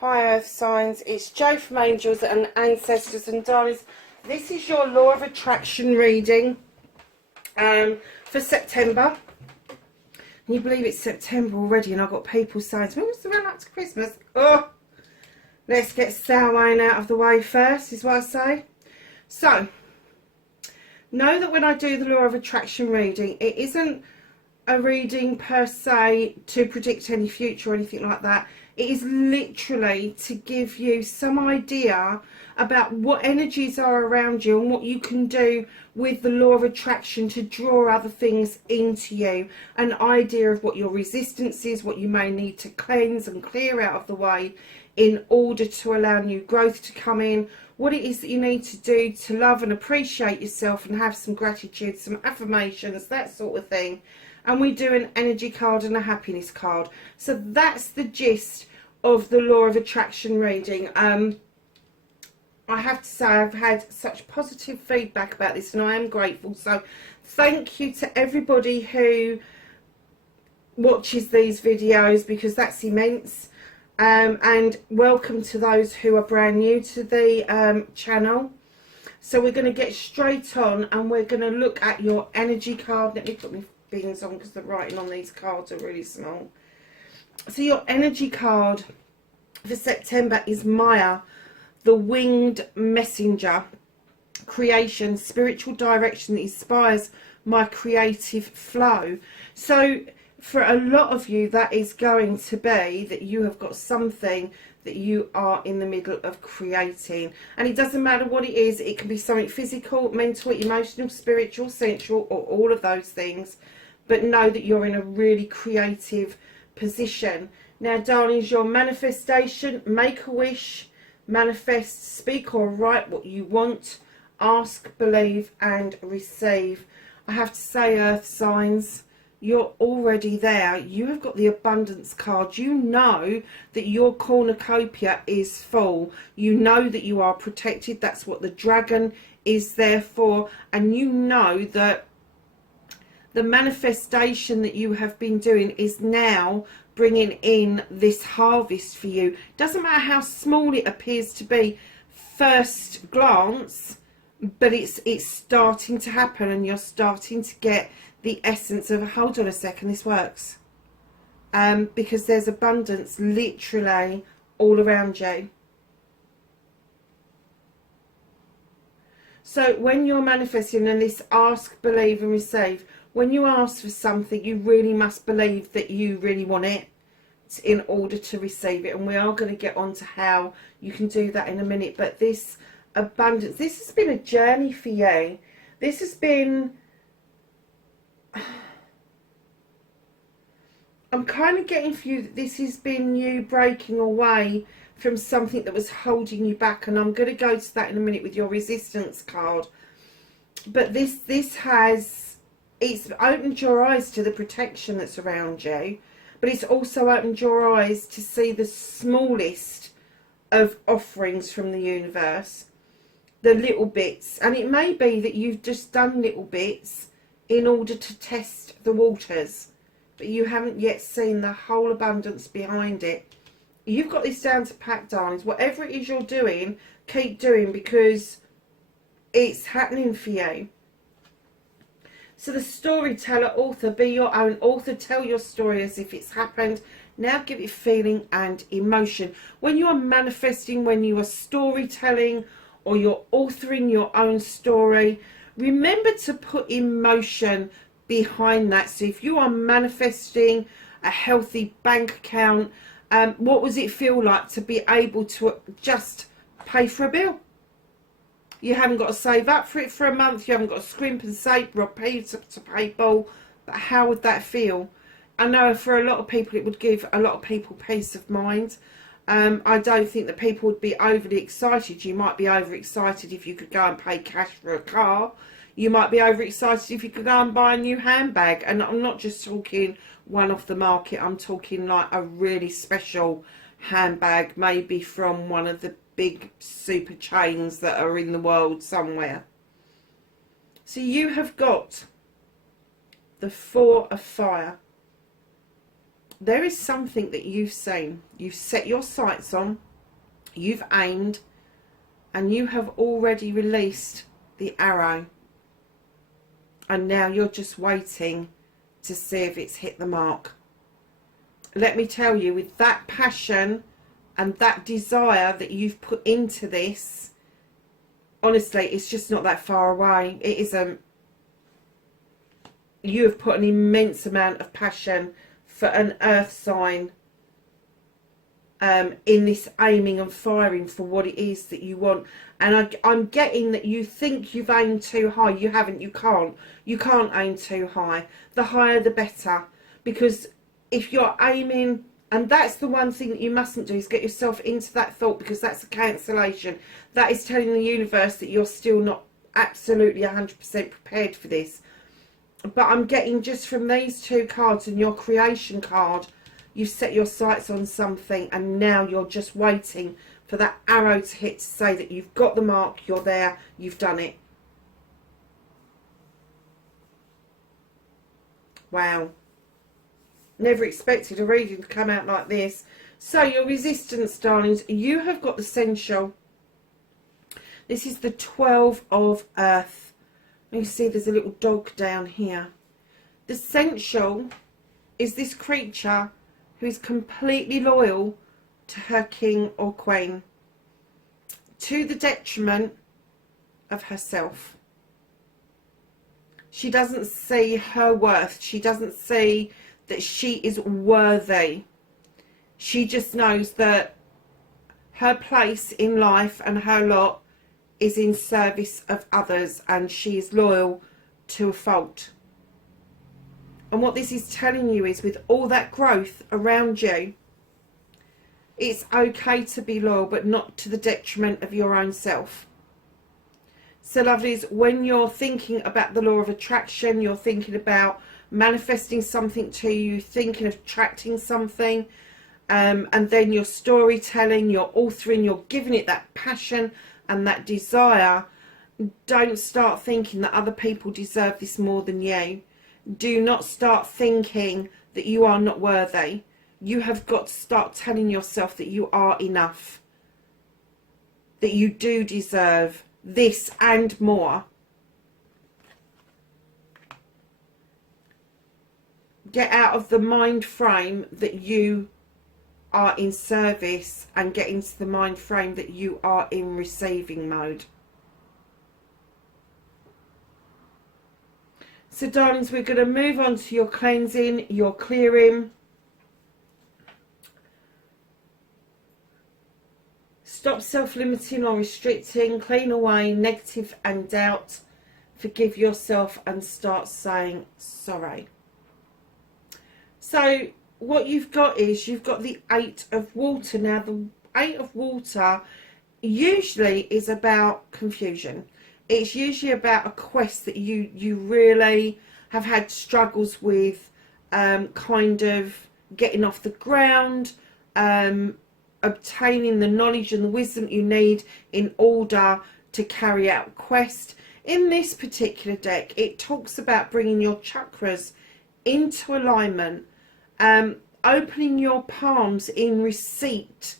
Hi Earth signs, it's Jo from Angels and Ancestors, and darlings, this is your law of attraction reading for September. Can you believe it's September already and I've got people saying, when was the run up to Christmas? Oh, let's get Samhain out of the way first, is what I say. So, know that when I do the law of attraction reading, it isn't a reading per se to predict any future or anything like that. It is literally to give you some idea about what energies are around you and what you can do with the law of attraction to draw other things into you. An idea of what your resistance is, what you may need to cleanse and clear out of the way in order to allow new growth to come in, what it is that you need to do to love and appreciate yourself and have some gratitude, some affirmations, that sort of thing. And we do an energy card and a happiness card. So that's the gist of the law of attraction reading. I have to say I've had such positive feedback about this and I am grateful. So thank you to everybody who watches these videos, because that's immense. And welcome to those who are brand new to the channel. So we're going to get straight on and we're going to look at your energy card. Let me put my beans on because the writing on these cards are really small. So your energy card for September is Maya, the winged messenger, creation, spiritual direction that inspires my creative flow. So for a lot of you, that is going to be that you have got something that you are in the middle of creating, and it doesn't matter what it is. It can be something physical, mental, emotional, spiritual, sensual, or all of those things, but know that you're in a really creative position. Now darlings, your manifestation: make a wish, manifest, speak or write what you want, ask, believe and receive. I have to say, earth signs, you're already there. You have got the abundance card. You know that your cornucopia is full. You know that you are protected. That's what the dragon is there for. And you know that the manifestation that you have been doing is now bringing in this harvest for you. Doesn't matter how small it appears to be first glance, but it's starting to happen, and you're starting to get the essence of, hold on a second, this works. Because there's abundance literally all around you. So when you're manifesting, and this ask, believe and receive, when you ask for something, you really must believe that you really want it in order to receive it. And we are going to get on to how you can do that in a minute. But this abundance, this has been a journey for you. This has been, I'm kind of getting for you that this has been you breaking away from something that was holding you back. And I'm going to go to that in a minute with your resistance card. But this has, it's opened your eyes to the protection that's around you, but it's also opened your eyes to see the smallest of offerings from the universe, the little bits. And it may be that you've just done little bits in order to test the waters, but you haven't yet seen the whole abundance behind it. You've got this down to pat, darlings. Whatever it is you're doing, keep doing, because it's happening for you. So the storyteller, author, be your own author. Tell your story as if it's happened. Now give it feeling and emotion. When you are manifesting, when you are storytelling, or you're authoring your own story, remember to put emotion behind that. So if you are manifesting a healthy bank account, what does it feel like to be able to just pay for a bill? You haven't got to save up for it for a month. You haven't got to scrimp and save or pay to pay bill. But how would that feel? I know for a lot of people it would give a lot of people peace of mind. I don't think that people would be overly excited. You might be overexcited if you could go and pay cash for a car. You might be overexcited if you could go and buy a new handbag. And I'm not just talking one off the market. I'm talking like a really special handbag, maybe from one of the big super chains that are in the world somewhere. So you have got the Four of Fire. There is something that you've seen, you've set your sights on, You've aimed and you have already released the arrow. And now you're just waiting to see if it's hit the mark. Let me tell you, with that passion and that desire that you've put into this, honestly, it's just not that far away. It isn't. You have put an immense amount of passion for an earth sign in this aiming and firing for what it is that you want. And I'm getting that you think you've aimed too high. You haven't. You can't. You can't aim too high. The higher the better. Because if you're aiming, and that's the one thing that you mustn't do, is get yourself into that thought, because that's a cancellation. That is telling the universe that you're still not absolutely 100% prepared for this. But I'm getting, just from these two cards and your creation card, you've set your sights on something, and now you're just waiting for that arrow to hit to say that you've got the mark, you're there, you've done it. Wow. Never expected a reading to come out like this. So your resistance, darlings, you have got the Sensual. This is the 12 of Earth. You see there's a little dog down here. The Sensual is this creature who is completely loyal to her king or queen, to the detriment of herself. She doesn't see her worth. She doesn't see that she is worthy. She just knows that her place in life and her lot is in service of others, and she is loyal to a fault. And what this is telling you is, with all that growth around you, it's okay to be loyal, but not to the detriment of your own self. So lovelies, when you're thinking about the law of attraction, you're thinking about manifesting something to you, thinking of attracting something, and then you're storytelling, you're authoring, you're giving it that passion and that desire, don't start thinking that other people deserve this more than you. Do not start thinking that you are not worthy. You have got to start telling yourself that you are enough, that you do deserve this and more. Get out of the mind frame that you are in service and get into the mind frame that you are in receiving mode. So darlings, we're going to move on to your cleansing, your clearing. Stop self-limiting or restricting. Clean away negative and doubt. Forgive yourself and start saying sorry. So what you've got is, you've got the 8 of Water. Now the 8 of Water usually is about confusion. It's usually about a quest that you really have had struggles with, kind of getting off the ground, obtaining the knowledge and the wisdom you need in order to carry out a quest. In this particular deck, it talks about bringing your chakras into alignment, opening your palms in receipt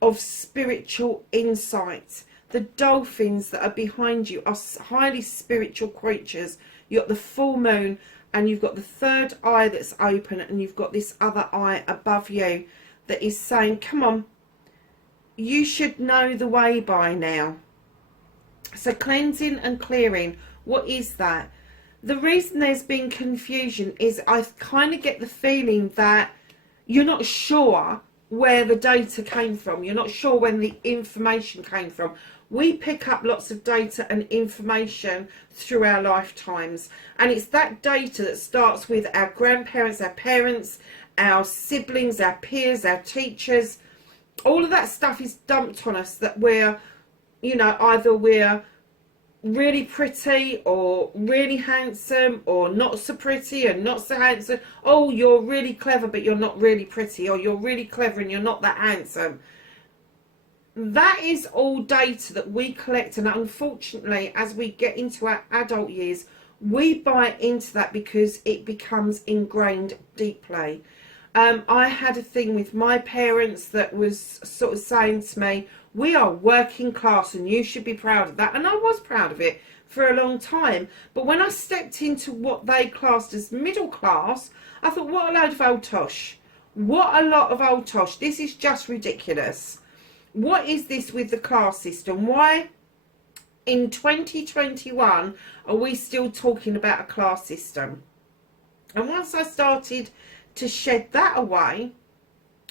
of spiritual insight. The dolphins that are behind you are highly spiritual creatures. You've got the full moon, and you've got the third eye that's open, and you've got this other eye above you that is saying, come on, you should know the way by now. So cleansing and clearing, what is that? The reason there's been confusion is I kind of get the feeling that you're not sure where the data came from. You're not sure when the information came from. We pick up lots of data and information through our lifetimes, and it's that data that starts with our grandparents, our parents, our siblings, our peers, our teachers. All of that stuff is dumped on us, that we're, you know, either we're really pretty or really handsome, or not so pretty and not so handsome. Oh, you're really clever but you're not really pretty, or you're really clever and you're not that handsome. That is all data that we collect, and unfortunately as we get into our adult years, we buy into that because it becomes ingrained deeply. I had a thing with my parents that was sort of saying to me, We are working class, and you should be proud of that. And I was proud of it for a long time. But when I stepped into what they classed as middle class, I thought, what a load of old tosh. What a lot of old tosh. This is just ridiculous. What is this with the class system? Why in 2021 are we still talking about a class system? And once I started to shed that away,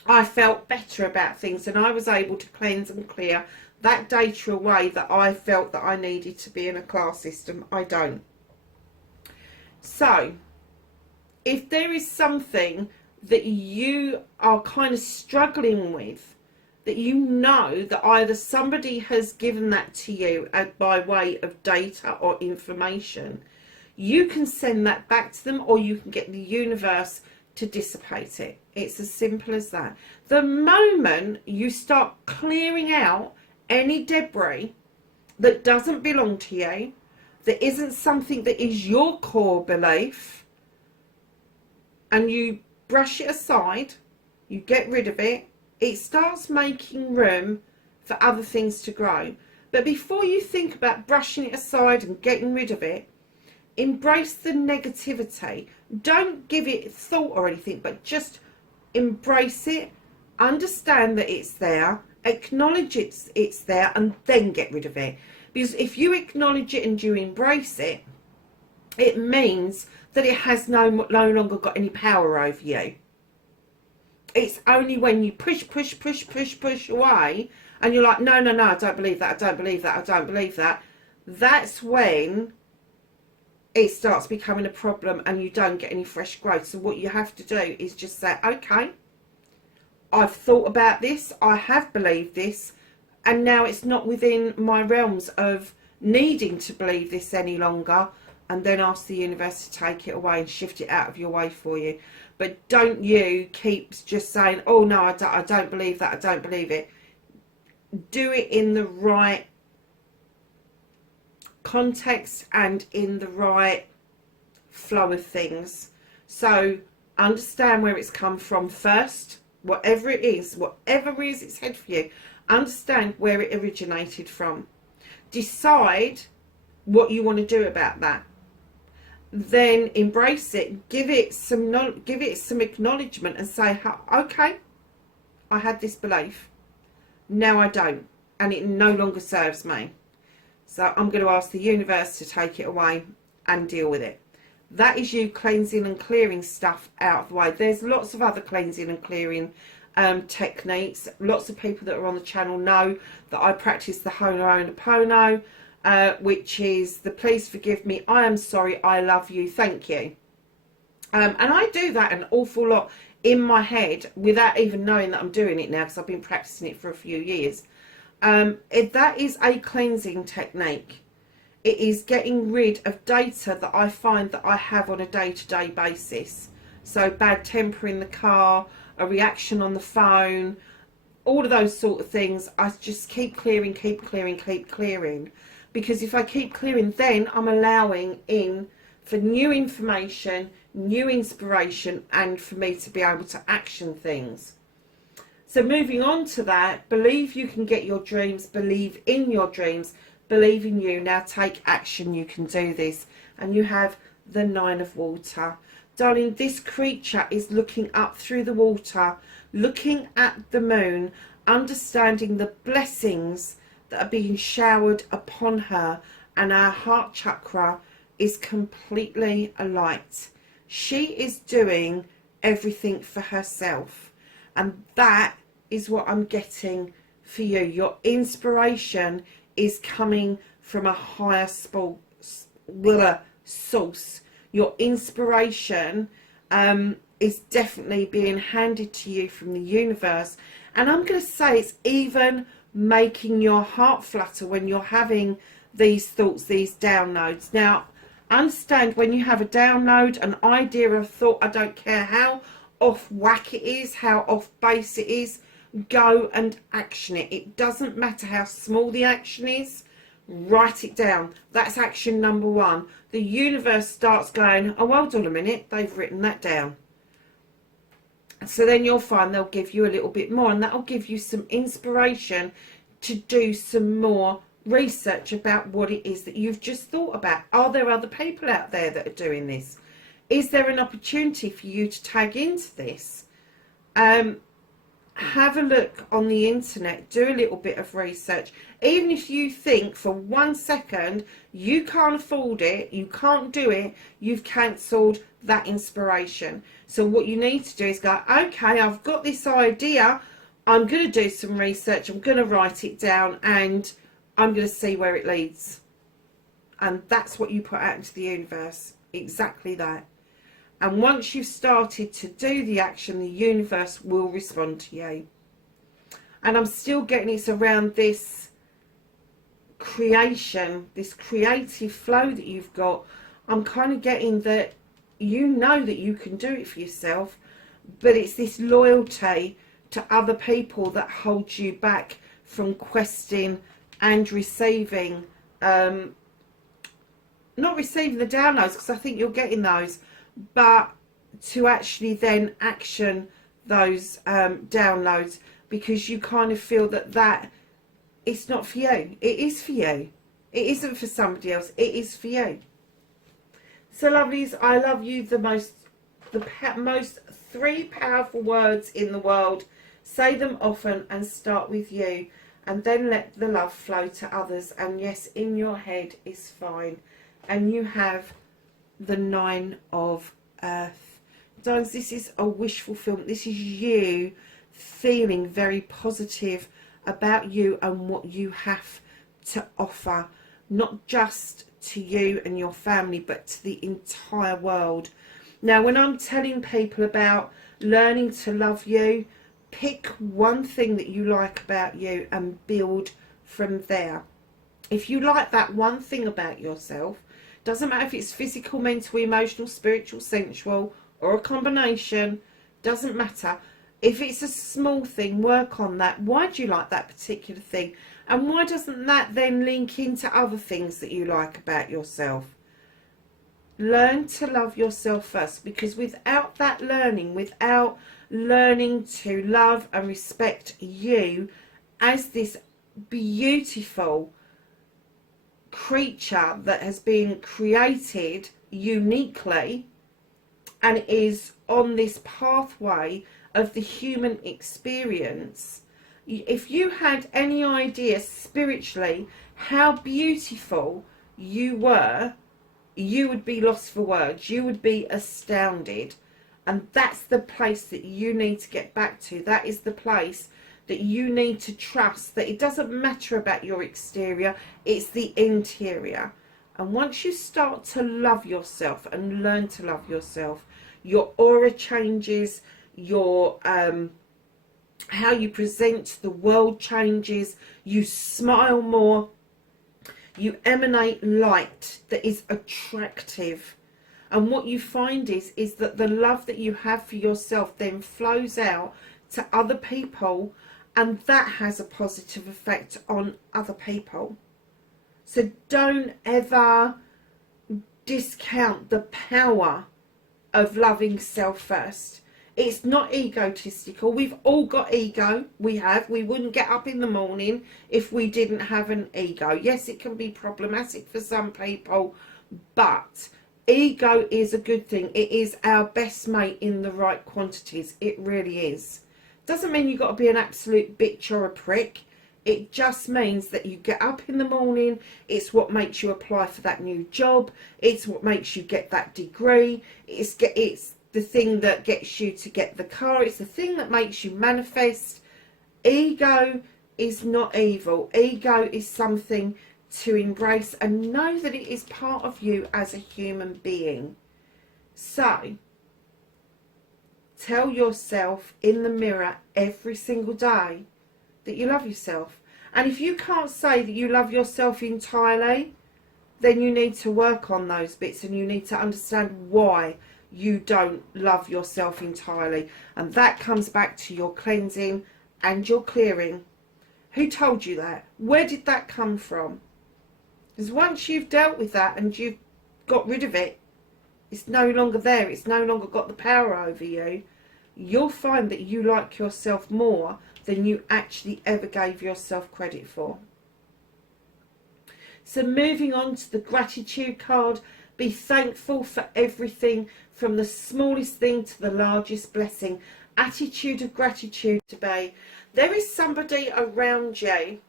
I felt better about things, and I was able to cleanse and clear that data away that I felt that I needed to be in a class system. I don't. So if there is something that you are kind of struggling with, that you know that either somebody has given that to you by way of data or information, you can send that back to them, or you can get the universe to dissipate it. It's as simple as that. The moment you start clearing out any debris that doesn't belong to you, that isn't something that is your core belief, and you brush it aside, you get rid of it, it starts making room for other things to grow. But before you think about brushing it aside and getting rid of it, embrace the negativity. Don't give it thought or anything, but just embrace it. Understand that it's there. Acknowledge it's there, and then get rid of it. Because if you acknowledge it and you embrace it, it means that it has no longer got any power over you. It's only when you push away, and you're like, no, I don't believe that, I don't believe that, I don't believe that. That's when it starts becoming a problem and you don't get any fresh growth. So what you have to do is just say, okay, I've thought about this, I have believed this, and now it's not within my realms of needing to believe this any longer, and then ask the universe to take it away and shift it out of your way for you. But don't you keep just saying, oh no, I don't believe that, I don't believe it. Do it in the right context and in the right flow of things. So understand where it's come from first. Whatever it is its head for you, understand where it originated from. Decide what you want to do about that. Then embrace it, give it some acknowledgement, and say, okay, I had this belief, now I don't, and it no longer serves me, so I'm going to ask the universe to take it away and deal with it. That is you cleansing and clearing stuff out of the way. There's lots of other cleansing and clearing techniques. Lots of people that are on the channel know that I practice the Ho'oponopono, which is the please forgive me, I am sorry, I love you, thank you. And I do that an awful lot in my head without even knowing that I'm doing it now, because I've been practicing it for a few years. That is a cleansing technique. It is getting rid of data that I find that I have on a day-to-day basis. So bad temper in the car, a reaction on the phone, all of those sort of things. I just keep clearing. Because if I keep clearing, then I'm allowing in for new information, new inspiration, and for me to be able to action things. So moving on to that, believe you can get your dreams, believe in your dreams, believe in you. Now take action, you can do this. And you have the Nine of Water. Darling, this creature is looking up through the water, looking at the moon, understanding the blessings that are being showered upon her, and our heart chakra is completely alight. She is doing everything for herself, and that is what I'm getting for you. Your inspiration is coming from a higher source. Your inspiration is definitely being handed to you from the universe, and I'm going to say it's even making your heart flutter when you're having these thoughts, these downloads. Now, understand, when you have a download, an idea, a thought, I don't care how off whack it is, how off base it is, go and action it. It doesn't matter how small the action is, write it down. That's action number one. The universe starts going, oh, hold on a minute, they've written that down. So then you'll find they'll give you a little bit more, and that'll give you some inspiration to do some more research about what it is that you've just thought about. Are there other people out there that are doing this? Is there an opportunity for you to tag into this? Have a look on the internet, do a little bit of research. Even if you think for 1 second you can't afford it, you can't do it, you've cancelled that inspiration. So what you need to do is go, okay, I've got this idea, I'm going to do some research, I'm going to write it down, and I'm going to see where it leads. And that's what you put out into the universe, exactly that. And once you've started to do the action, the universe will respond to you. And I'm still getting it's around this creation, this creative flow that you've got. I'm kind of getting that you know that you can do it for yourself, but it's this loyalty to other people that holds you back from questing and receiving, not receiving the downloads, because I think you're getting those, but to actually then action those downloads, because you kind of feel that it's not for you. It is for you. It isn't for somebody else. It is for you. So lovelies, I love you the most 3 powerful words in the world. Say them often and start with you, and then let the love flow to others. And yes, in your head is fine. And you have the 9 of Earth. Guys, this is a wish fulfillment. This is you feeling very positive about you and what you have to offer, not just to you and your family, but to the entire world. Now, when I'm telling people about learning to love you, pick one thing that you like about you and build from there. If you like that one thing about yourself, doesn't matter if it's physical, mental, emotional, spiritual, sensual, or a combination, doesn't matter. If it's a small thing, work on that. Why do you like that particular thing? And why doesn't that then link into other things that you like about yourself? Learn to love yourself first, because without that learning, without learning to love and respect you as this beautiful creature that has been created uniquely and is on this pathway of the human experience, if you had any idea spiritually how beautiful you were, you would be lost for words. You would be astounded. And that's the place that you need to get back to. That is the place that you need to trust, that it doesn't matter about your exterior, it's the interior. And once you start to love yourself and learn to love yourself, your aura changes, your how you present to the world changes, you smile more, you emanate light that is attractive. And what you find is that the love that you have for yourself then flows out to other people, and that has a positive effect on other people. So don't ever discount the power of loving self first. It's not egotistical. We've all got ego. We wouldn't get up in the morning if we didn't have an ego. Yes, it can be problematic for some people, but ego is a good thing. It is our best mate in the right quantities. It really is. Doesn't mean you've got to be an absolute bitch or a prick. It just means that you get up in the morning. It's what makes you apply for that new job. It's what makes you get that degree. It's the thing that gets you to get the car. It's the thing that makes you manifest. Ego is not evil. Ego is something to embrace and know that it is part of you as a human being. So tell yourself in the mirror every single day that you love yourself. And if you can't say that you love yourself entirely, then you need to work on those bits, and you need to understand why you don't love yourself entirely. And that comes back to your cleansing and your clearing. Who told you that? Where did that come from? Because once you've dealt with that and you've got rid of it, it's no longer there. It's no longer got the power over you. You'll find that you like yourself more than you actually ever gave yourself credit for. So moving on to the gratitude card, be thankful for everything, from the smallest thing to the largest blessing. Attitude of gratitude to be. There is somebody around you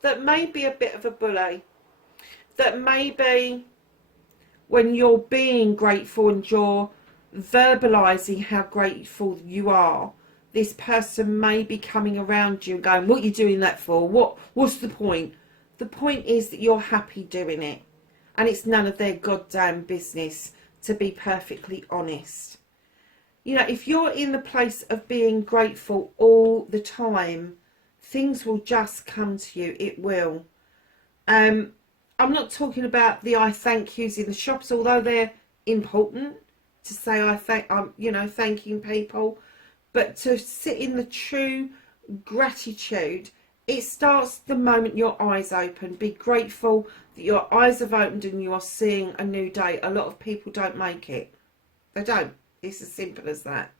that may be a bit of a bully, that maybe when you're being grateful and you're verbalizing how grateful you are, this person may be coming around you and going, what are you doing that for? What's the point? The point is that you're happy doing it, and it's none of their goddamn business, to be perfectly honest. You know, if you're in the place of being grateful all the time, things will just come to you. It will. I'm not talking about the I thank yous in the shops, although they're important to say thanking people, but to sit in the true gratitude, it starts the moment your eyes open. Be grateful that your eyes have opened and you are seeing a new day. A lot of people don't make it. They don't. It's as simple as that.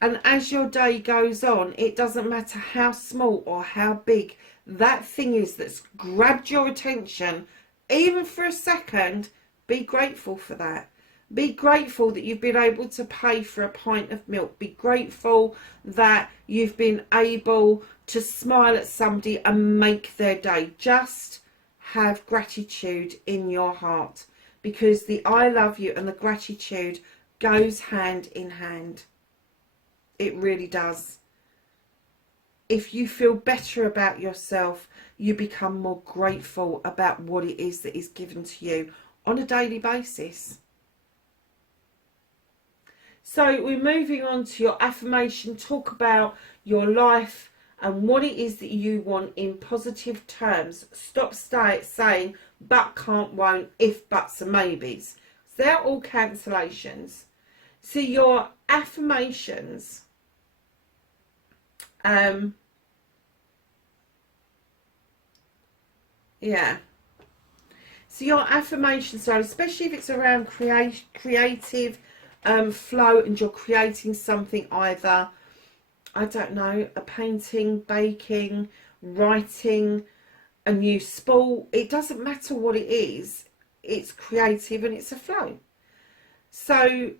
And as your day goes on, it doesn't matter how small or how big that thing is that's grabbed your attention, even for a second, be grateful for that. Be grateful that you've been able to pay for a pint of milk. Be grateful that you've been able to smile at somebody and make their day. Just have gratitude in your heart, because the I love you and the gratitude goes hand in hand. It really does. If you feel better about yourself, you become more grateful about what it is that is given to you on a daily basis. So we're moving on to your affirmation. Talk about your life and what it is that you want in positive terms. Stop saying but, can't, won't, if, buts and maybes. So they're all cancellations. So your affirmations, so your affirmations, so especially if it's around creative flow and you're creating something, either, I don't know, a painting, baking, writing, a new sport, it doesn't matter what it is, it's creative and it's a flow. So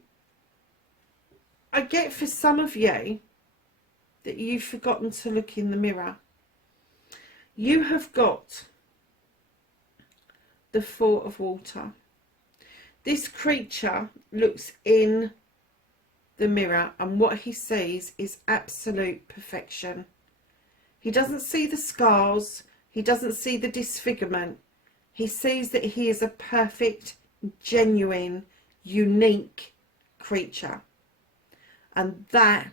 I get for some of you that you've forgotten to look in the mirror. You have got the Four of Water. This creature looks in the mirror and what he sees is absolute perfection. He doesn't see the scars. He doesn't see the disfigurement. He sees that he is a perfect, genuine, unique creature. And that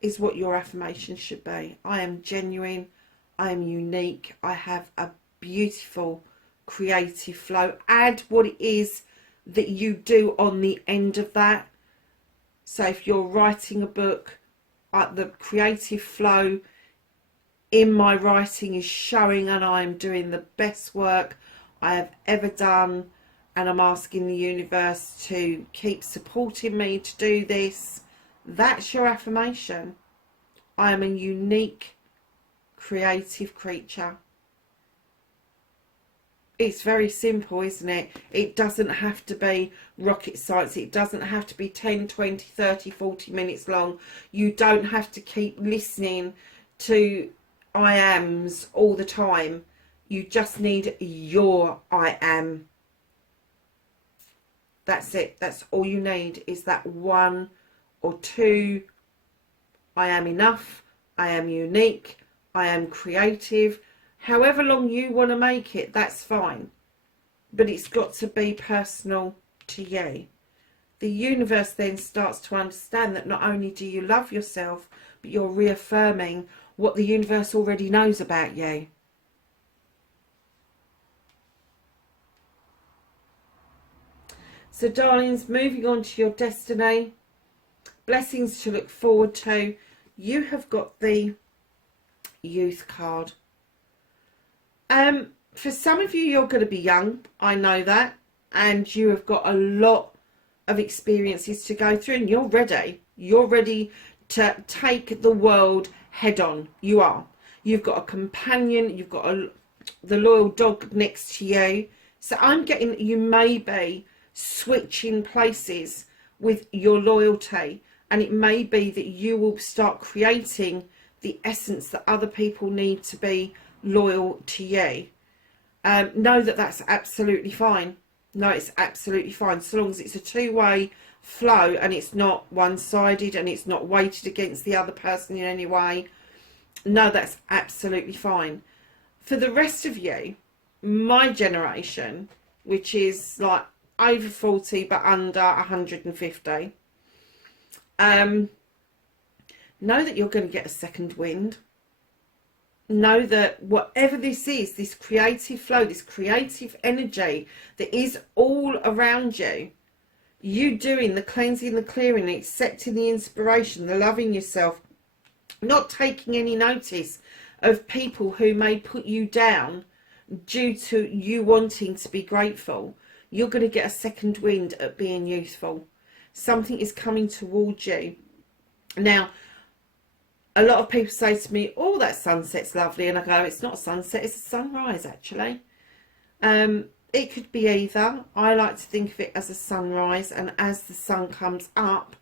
is what your affirmation should be. I am genuine. I am unique. I have a beautiful creative flow. Add what it is that you do on the end of that. So if you're writing a book, the creative flow in my writing is showing, and I am doing the best work I have ever done, and I'm asking the universe to keep supporting me to do this. That's your affirmation. I am a unique creative creature. It's very simple, isn't it? It doesn't have to be rocket science. It doesn't have to be 10, 20, 30, 40 minutes long. You don't have to keep listening to I ams all the time. You just need your I am. That's it. That's all you need, is that one or two. I am enough. I am unique. I am creative. However long you want to make it, that's fine. But it's got to be personal to you. The universe then starts to understand that not only do you love yourself, but you're reaffirming what the universe already knows about you. So darlings, moving on to your destiny, blessings to look forward to. You have got the Youth card. For some of you, you're going to be young, I know that, and you have got a lot of experiences to go through, and you're ready. You're ready to take the world head on. You are. You've got a companion. You've got the loyal dog next to you. So I'm getting that you may be switching places with your loyalty. And it may be that you will start creating the essence that other people need to be loyal to you. Know that that's absolutely fine. No, it's absolutely fine. So long as it's a two-way flow and it's not one-sided and it's not weighted against the other person in any way. No, that's absolutely fine. For the rest of you, my generation, which is like over 40 but under 150, know that you're going to get a second wind. Know that whatever this is, this creative flow, this creative energy that is all around you, you doing the cleansing, the clearing, the accepting the inspiration, the loving yourself, not taking any notice of people who may put you down due to you wanting to be grateful. You're going to get a second wind at being youthful. Something is coming towards you. Now, a lot of people say to me, oh, that sunset's lovely. And I go, it's not a sunset, it's a sunrise, actually. It could be either. I like to think of it as a sunrise. And as the sun comes up,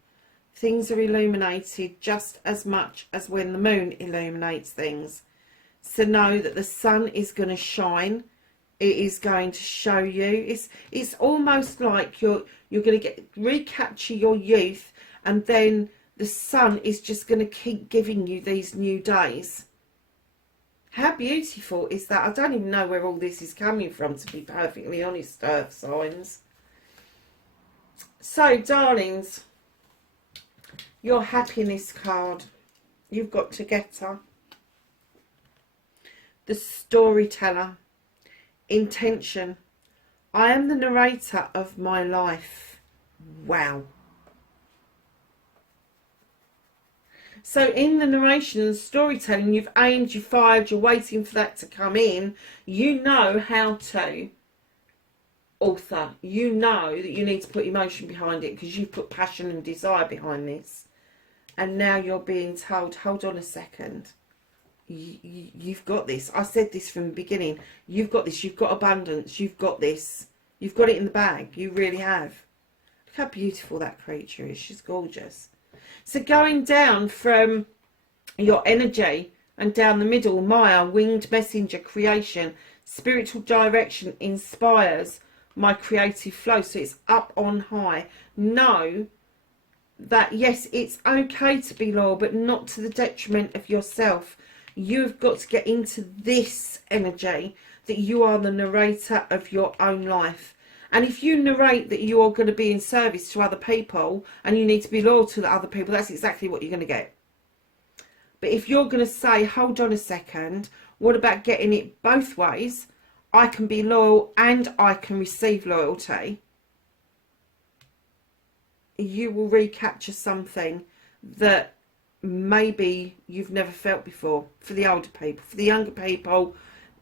things are illuminated just as much as when the moon illuminates things. So know that the sun is going to shine. It is going to show you. It's almost like you're going to recapture your youth, and then the sun is just going to keep giving you these new days. How beautiful is that? I don't even know where all this is coming from, to be perfectly honest, earth signs. So, darlings, your happiness card. You've got Together. The storyteller. Intention. I am the narrator of my life. Wow. So in the narration and storytelling, you've aimed, you fired, you're waiting for that to come in. You know how to author. You know that you need to put emotion behind it because you've put passion and desire behind this. And now you're being told, hold on a second. You've got this. I said this from the beginning. You've got this. You've got abundance. You've got this. You've got it in the bag. You really have. Look how beautiful that creature is. She's gorgeous. So going down from your energy and down the middle, Maya, winged messenger, creation, spiritual direction, inspires my creative flow. So it's up on high. Know that, yes, it's okay to be loyal, but not to the detriment of yourself. You've got to get into this energy that you are the narrator of your own life. And if you narrate that you are going to be in service to other people and you need to be loyal to the other people, that's exactly what you're going to get. But if you're going to say, hold on a second, what about getting it both ways? I can be loyal and I can receive loyalty. You will recapture something that maybe you've never felt before. For the older people, for the younger people,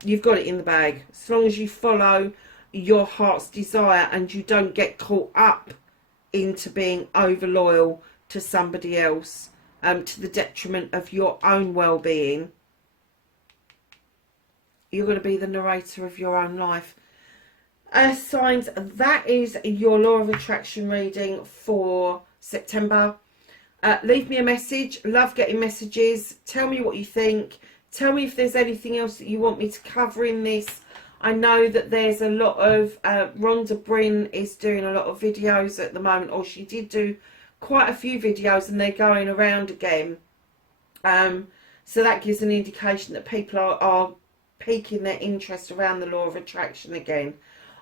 you've got it in the bag. As long as you follow your heart's desire and you don't get caught up into being over loyal to somebody else, to the detriment of your own well-being, you're going to be the narrator of your own life. Signs, that is your law of attraction reading for September. Leave me a message. Love getting messages. Tell me what you think. Tell me if there's anything else that you want me to cover in this. I know that there's a lot of Rhonda Bryn is doing a lot of videos at the moment, or she did do quite a few videos and they're going around again. So that gives an indication that people are piquing their interest around the law of attraction again.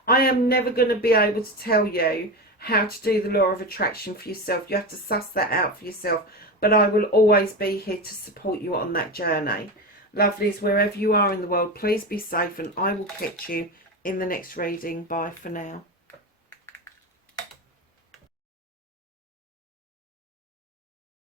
I am never going to be able to tell you how to do the law of attraction for yourself. You have to suss that out for yourself. But I will always be here to support you on that journey. Lovelies, wherever you are in the world, please be safe and I will catch you in the next reading. Bye for now.